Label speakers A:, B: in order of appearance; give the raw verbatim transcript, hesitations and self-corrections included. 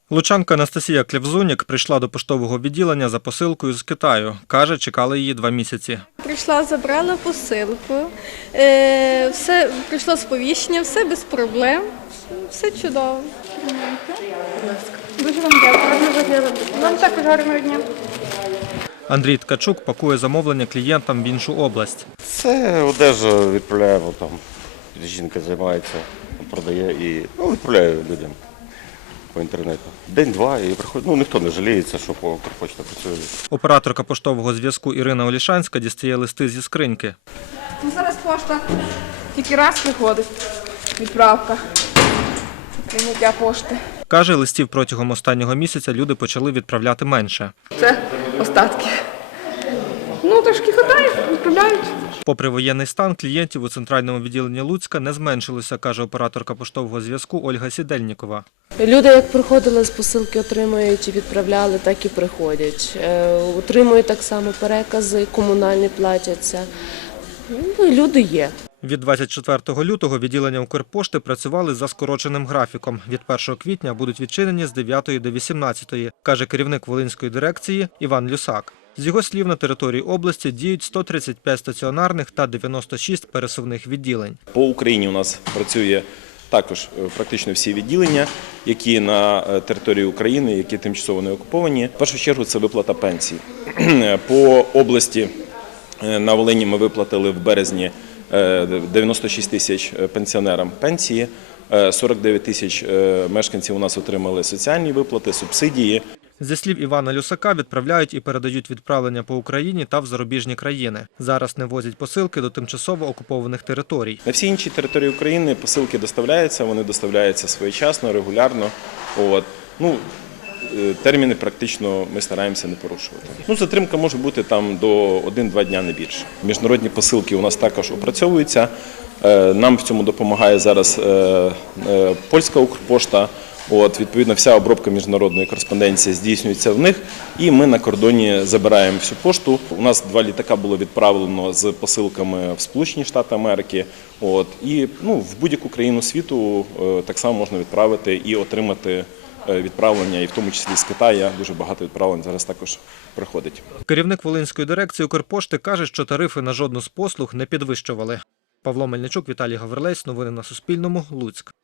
A: Лучанка Анастасія Клевзунік прийшла до поштового відділення за посилкою з Китаю. Каже, чекали її два місяці.
B: Прийшла, забрала посилку, е, все, прийшло сповіщення, все без проблем, все чудово.
C: Дуже вам дякую. Вам також гарного дня.
A: Андрій Ткачук пакує замовлення клієнтам в іншу область.
D: Це одежа відправляємо, там жінка займається, продає і ну, відправляє людям по інтернету. День-два і приходить. Ну ніхто не жаліється, що по Укрпошта працює.
A: Операторка поштового зв'язку Ірина Олішанська дістає листи зі скриньки.
C: Ну, зараз пошта тільки раз приходить, відправка, прийняття пошти.
A: Каже, листів протягом останнього місяця люди почали відправляти менше.
C: Це остатки. Ну, трошки хватає, відправляють.
A: Попри воєнний стан, клієнтів у центральному відділенні Луцька не зменшилося, каже операторка поштового зв'язку Ольга Сідельнікова.
E: Люди, як приходили з посилки, отримують і відправляли, так і приходять. Е, Отримують так само перекази, комунальні платяться. Ну, і люди є.
A: Від двадцять четвертого лютого відділення Укрпошти працювали за скороченим графіком. Від першого квітня будуть відчинені з дев'ятої до вісімнадцятої, каже керівник Волинської дирекції Іван Люсак. З його слів, на території області діють сто тридцять п'ять стаціонарних та дев'яносто шість пересувних відділень.
F: По Україні у нас працює також практично всі відділення, які на території України, які тимчасово не окуповані. В першу чергу це виплата пенсій. По області на Волині ми виплатили в березні дев'яносто шість тисяч пенсіонерам пенсії, сорок дев'ять тисяч мешканців у нас отримали соціальні виплати, субсидії.
A: Зі слів Івана Люсака, відправляють і передають відправлення по Україні та в зарубіжні країни. Зараз не возять посилки до тимчасово окупованих територій.
F: На всі інші території України посилки доставляються, вони доставляються своєчасно, регулярно. От. Ну, терміни практично ми стараємося не порушувати. Ну, затримка може бути там до один-два дня, не більше. Міжнародні посилки у нас також опрацьовуються. Нам в цьому допомагає зараз польська Укрпошта. От, відповідно, вся обробка міжнародної кореспонденції здійснюється в них, і ми на кордоні забираємо всю пошту. У нас два літака було відправлено з посилками в Сполучені Штати Америки. От, і ну, в будь-яку країну світу так само можна відправити і отримати відправлення, і в тому числі з Китаю. Дуже багато відправлень зараз також приходить.
A: Керівник Волинської дирекції Укрпошти каже, що тарифи на жодну з послуг не підвищували. Павло Мельничук, Віталій Гаврилець. Новини на Суспільному. Луцьк.